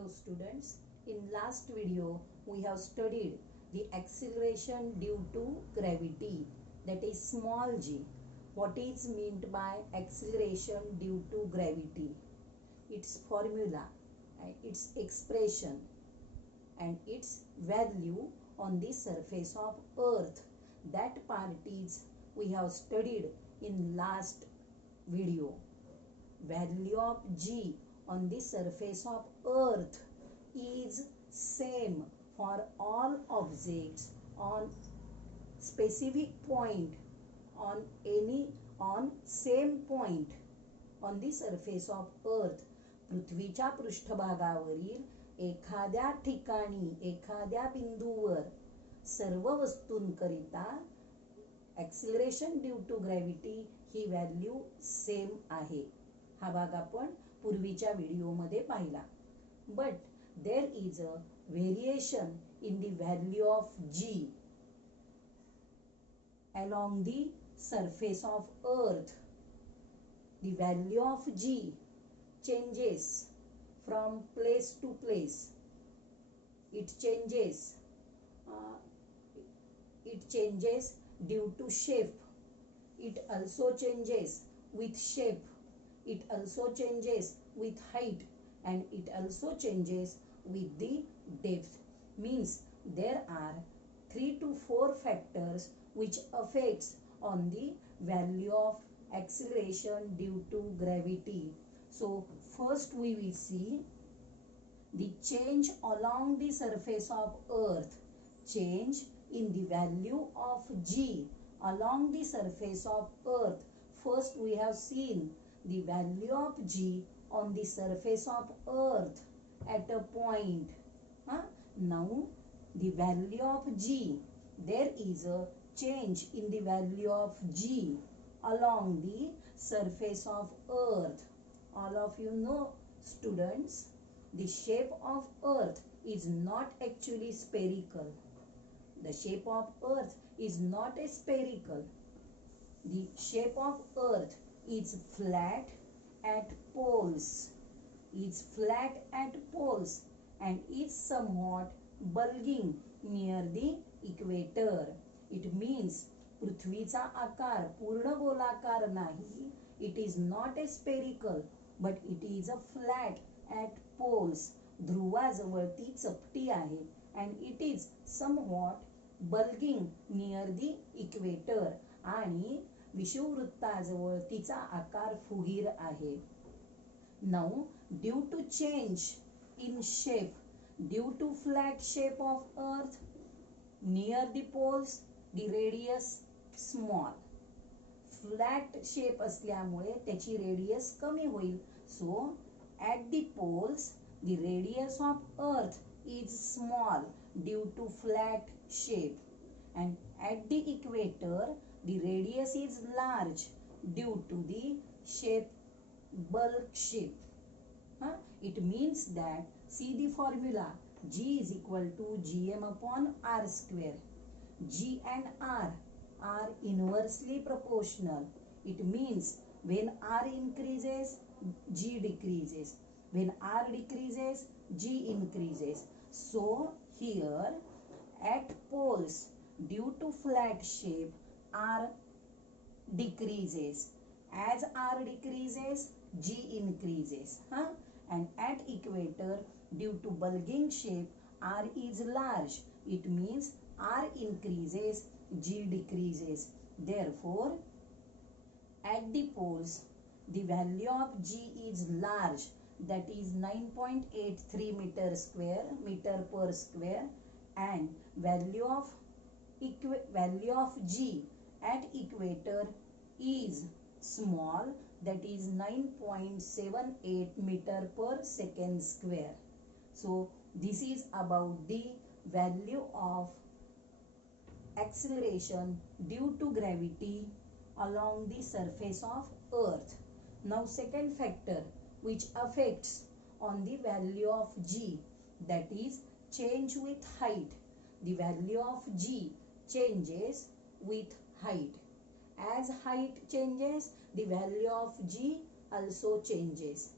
Hello students, in last video we have studied the acceleration due to gravity, that is small g. What is meant by acceleration due to gravity? Its formula, its expression and its value on the surface of earth. That part is we have studied in last video. Value of g on the surface of earth is same for all objects on specific point on same point on the surface of earth. पृथ्वीच्या पृष्ठभागावरील एखाद्या ठिकाणी एखाद्या बिंदूवर सर्व वस्तूंकरिता acceleration due to gravity ही value same आहे. हा भाग आपण पूर्वीच्या व्हिडिओमध्ये पाहिला. But there is a variation in the value of G along the surface of earth. The value of g changes from place to place. It changes due to shape. It also changes with shape. It also changes with height, and it also changes with the depth. Means there are 3 to 4 factors which affects on the value of acceleration due to gravity. So first we will see the change along the surface of earth. Change in the value of g along the surface of earth. First we have seen the value of g on the surface of earth at a point. Now the value of g, there is a change in the value of g along the surface of earth. All of you know students, the shape of earth is not actually spherical. The shape of earth is not a spherical. The shape of earth is flat at poles. Is flat at poles and is somewhat bulging near the equator. It means पृथ्वीचा आकार पूर्ण गोलाकार नाही. It is not a spherical, but it is a flat at poles. ध्रुवाजवळ ती चपटी आहे and it is somewhat bulging near the equator. आणि विषुववृत्ताजवळ तिचा आकार फुगीर आहे. Now due to change in shape, due to flat shape of earth, near the poles the radius small. Flat shape असल्यामुळे त्याची radius कमी होईल. So at the poles the radius of earth is small due to flat shape, and at the equator the radius is large due to the shape bulk shape. It means that, see the formula, g is equal to gm upon r square. G and R are inversely proportional. It means when R increases, G decreases. When R decreases, G increases. So here at poles, due to flat shape, R decreases. As R decreases, G increases. And at equator, due to bulging shape, R is large. It means R increases, G decreases. Therefore, at the poles, the value of G is large, that is 9.83 meter per square, and value of G at equator is small, that is 9.78 meter per second square. So this is about the value of acceleration due to gravity along the surface of earth. Now second factor which affects on the value of g, that is change with height. The value of g changes with height. As height changes, the value of g also changes.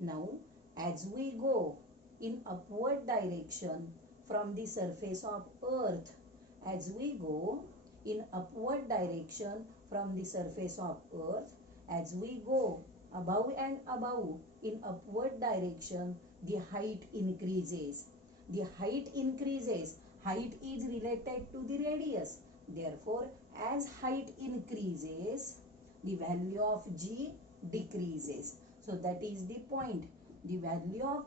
Now as we go in upward direction from the surface of earth. As we go in upward direction from the surface of earth, as we go above and above in upward direction, the height increases. The height increases. Height is related to the radius. Therefore, as height increases, the value of g decreases. So that is the point. The value of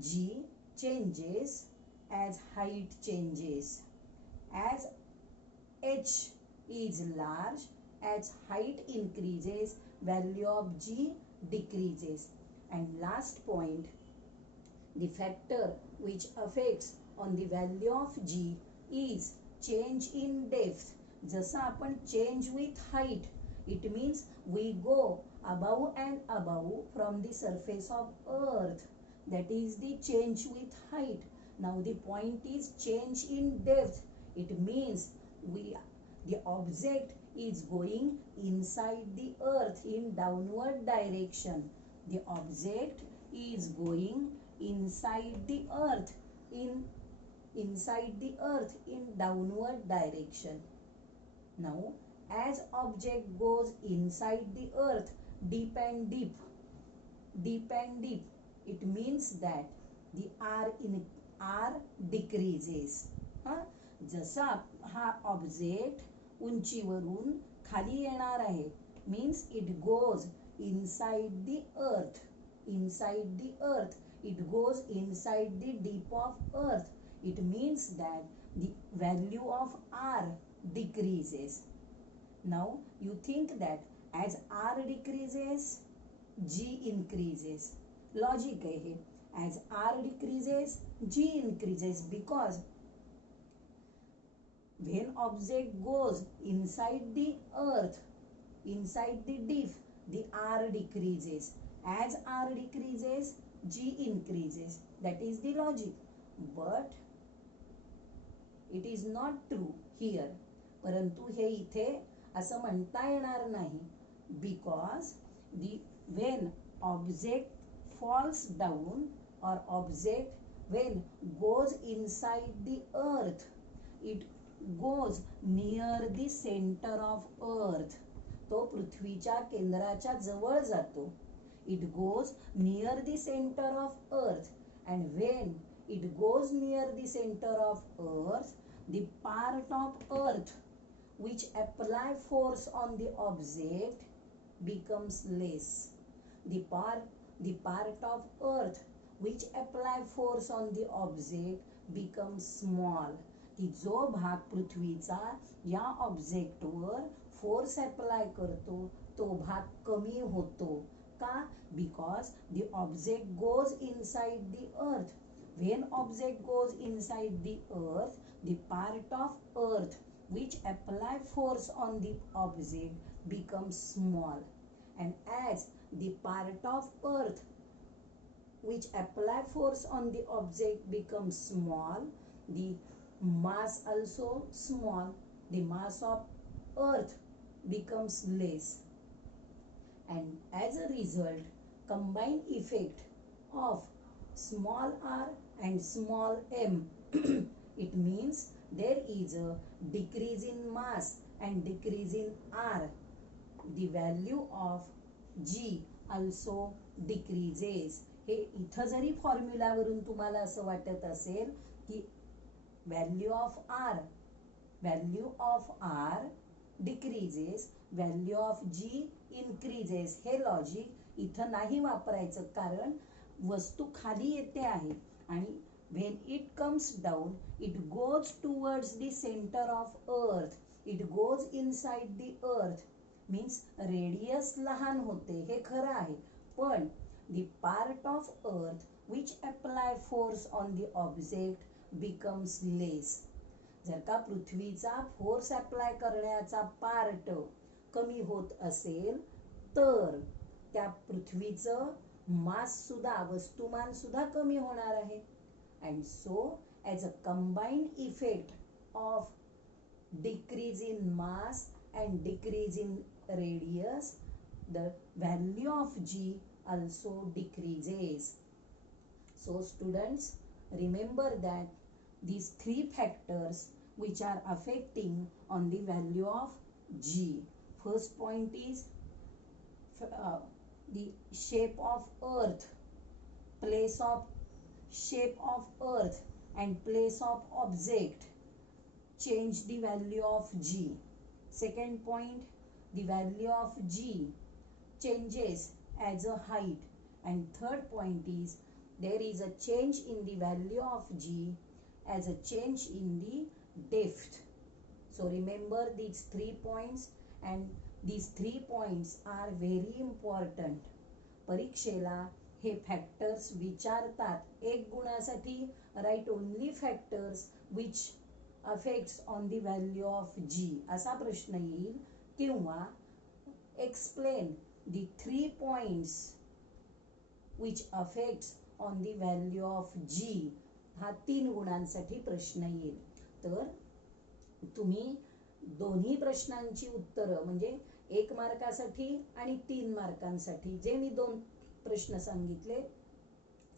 g changes as height changes. As h is large, as height increases, value of g decreases. And last point, the factor which affects on the value of g is change in depth. जसं आपण change with height, it means we go above and above from the surface of earth. That is the change with height. Now the point is change in depth. It means the object is going inside the earth in downward direction. The object is going inside the earth in downward direction. Now, as object goes inside the earth, deep and deep, it means that the r decreases. जसा हा object उंचीवरून खाली येणार आहे, means it goes inside the earth, it goes inside the deep of earth. It means that the value of r decreases. Now you think that as r decreases, g increases. Logic है हे. As r decreases, g increases, because when object goes inside the earth, inside the deep, the r decreases. As r decreases, g increases. That is the logic. But it is not true here. परंतु हे इथे असं म्हणता येणार नाही, because when object falls down or object when goes inside the earth, it goes near the center of earth. तो पृथ्वीच्या केंद्राच्या जवळ जातो. It goes near the center of earth, and when it goes near the center of earth, the part of earth which apply force on the object becomes less. The part of earth which apply force on the object becomes small. की जो भाग पृथ्वीचा या ऑब्जेक्टवर force apply करतो तो भाग कमी होतो. का? Because the object goes inside the earth. When object goes inside the earth, the part of earth which apply force on the object becomes small. And as the part of earth which apply force on the object becomes small, the mass also small. The mass of earth becomes less. And as a result, combined effect of small r and small m, it means there is a decrease in mass and decrease in r. The value of g also decreases. हे इथं जरी फॉर्म्युलावरून तुम्हाला असं वाटत असेल की value of r decreases, value of g increases. हे logic इथं नाही वापरायचं, कारण वस्तू खाली येते आहे आणि when it comes down, it goes towards the center of earth. It goes inside the earth. Means radius लहान होते, हे खरं आहे. पण the part of earth which apply force on the object becomes less. जर का पृथ्वीचा फोर्स अप्लाय करण्याचा part कमी होत असेल तर त्या पृथ्वीचं मास सुद्धा, वस्तुमान सुद्धा कमी होणार आहे. And so as a combined effect of decrease in mass and decrease in radius, the value of g also decreases. So students, remember that these three factors which are affecting on the value of G. First point is the shape of earth, place of shape of earth and place of object change the value of G. Second point, the value of G changes as a height. And third point is there is a change in the value of G as a change in the depth. So remember these 3 points, and these 3 points are very important. परीक्षेला हे factors विचारतात. एक गुणासाठी write only factors which affects on the value of G असा प्रश्न येईल, किंवा explain the 3 points which affects on the value of G हा 3 गुणांसाठी प्रश्न येईल. तर तुम्ही दोन्ही प्रश्नांची उत्तरं म्हणजे 1 मार्कासाठी आणि 3 मार्कांसाठी जे मी 2 प्रश्न सांगितले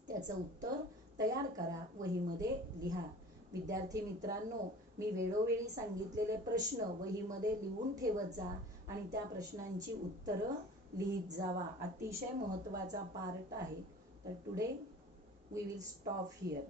त्याचं उत्तर तयार करा, वहीमध्ये लिहा. विद्यार्थी मित्रांनो, मी वेळोवेळी सांगितलेले प्रश्न वहीमध्ये लिहून ठेवत जा आणि त्या प्रश्नांची उत्तरं लिहित जावा. अतिशय महत्त्वाचा पार्ट आहे. तर today we will stop here.